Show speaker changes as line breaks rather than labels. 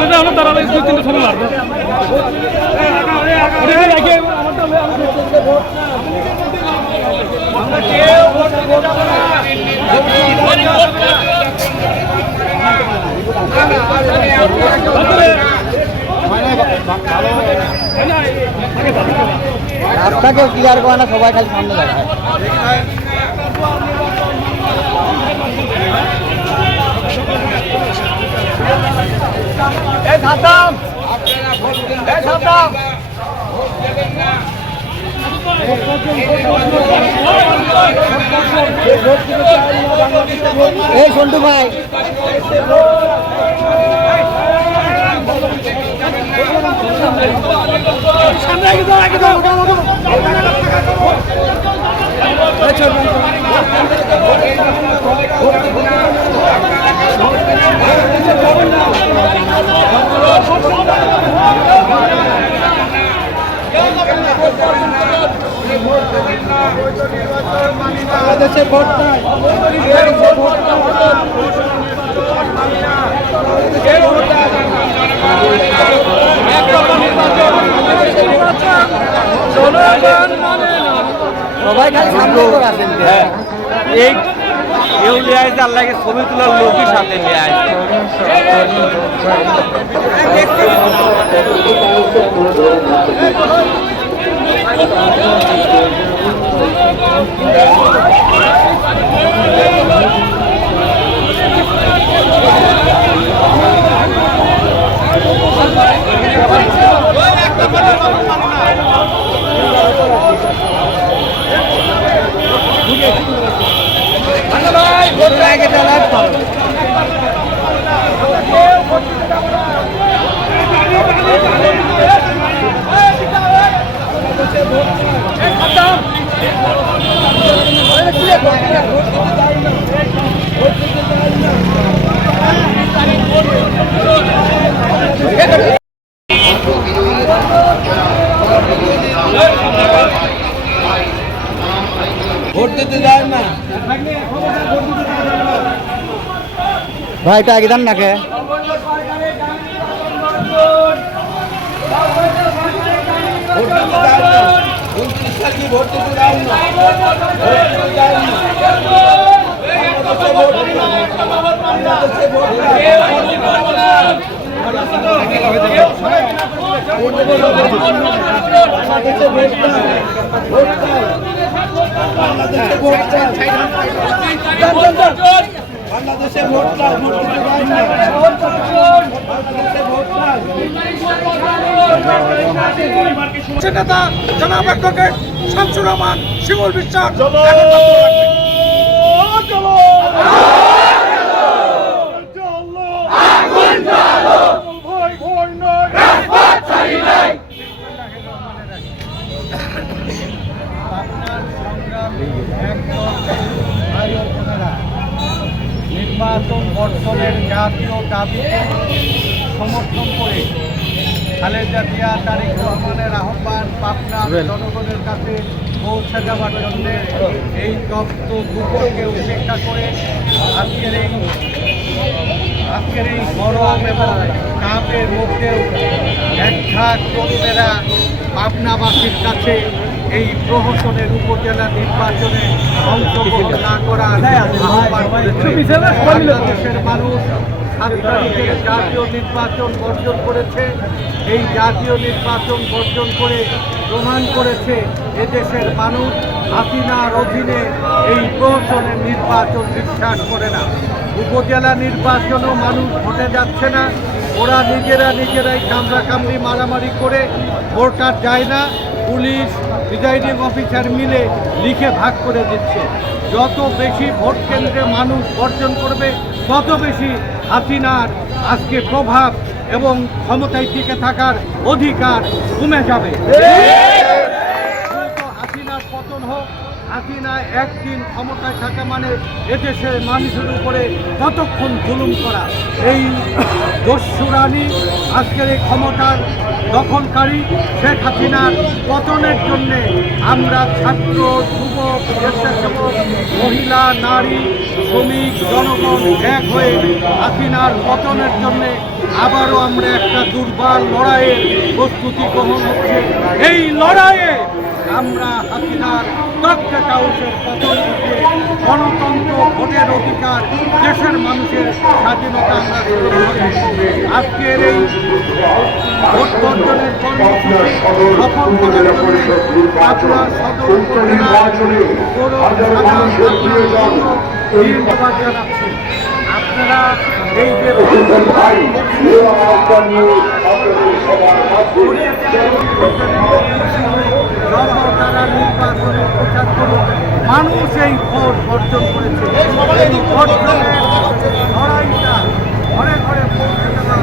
লয়ে আমাদের
রাস্তাকে ক্লিয়ার করে না সবাই খালি সামনে দেখায়
এই
সন্টু ভাই।
সামনে আগে দাও
বাংলাদেশে ভোট নাই বাংলাদেশে ভোট সবাই খালি সামনে আসেন
এই কেউ লিয়ে আসছে আল্লাহকে ছবি তোলার লোকই সাথে নিয়ে আসছে
ভোট দিতে যায় না ভাই এটা আগে দেন না কে? ভোট ভোট বাংলাদেশে
নেতা জনাব অ্যাডভোকেট শামসুর রহমান শিমুল বিশ্বাস
নির্বাচন বর্জনের জাতীয় দাবি সমর্থন করে খালেদা জিয়া তারেক রহমানের আহ্বান পাবনার জনগণের কাছে পৌঁছে যাওয়ার জন্য এই তপ্ত দুপুরকে উপেক্ষা করে আজকের এই আজকের এই গরম এবং কাপের মধ্যেও একঘাট তরুণেরা পাবনাবাসীর কাছে এই প্রহসনের উপজেলা নির্বাচনে অংশগ্রহণ না করার আহ্বান করেছে বাংলাদেশের মানুষ সাত তারিখে জাতীয় নির্বাচন বর্জন করেছে। এই জাতীয় নির্বাচন বর্জন করে প্রমাণ করেছে এদেশের মানুষ হাসিনার অধীনে এই প্রহসনের নির্বাচন বিশ্বাস করে না। উপজেলা নির্বাচনও মানুষ ভোটে যাচ্ছে না। ওরা নিজেরা নিজেরাই কামড়াকামড়ি মারামারি করে ভোটার যায় না। পুলিশ প্রিজাইডিং অফিসার মিলে লিখে ভাগ করে দিচ্ছে। যত বেশি ভোট কেন্দ্রে মানুষ বর্জন করবে তত বেশি হাসিনার আজকে প্রভাব এবং ক্ষমতায় টিকে থাকার অধিকার কমে যাবে। হাসিনার পতন হোক হাসিনা একদিন ক্ষমতায় থাকা মানে এদেশের মানুষের উপরে কতক্ষণ জুলুম করা, এই দস্যুরানি আজকের এই ক্ষমতার দখলকারী শেখ হাসিনার পতনের জন্যে আমরা ছাত্র, যুবক, স্বেচ্ছাসেবক, মহিলা, নারী, শ্রমিক, জনগণ এক হয়ে হাসিনার পতনের জন্যে আবারও আমরা একটা দুর্বল লড়াইয়ের প্রস্তুতি গ্রহণ হচ্ছে এই লড়াইয়ে আমরা হাসিনার তথ্য কাউসের পতন ঘটিয়ে গণতন্ত্র ভোটের অধিকার দেশের মানুষের স্বাধীনতা আমরা আজকের এই ভোট বর্জনের কর্মসূচি সফল করার জন্য আপনার সদর উপজেলার পৌর সাধারণ সম্পাদক ধন্যবাদ জানাচ্ছি। আপনারা এই যে তারা নির্বাচনে প্রচার করুন মানুষ এই ভোট বর্জন করেছে। এই ভোটের লড়াইটা ঘরে ঘরে পৌঁছে দেওয়া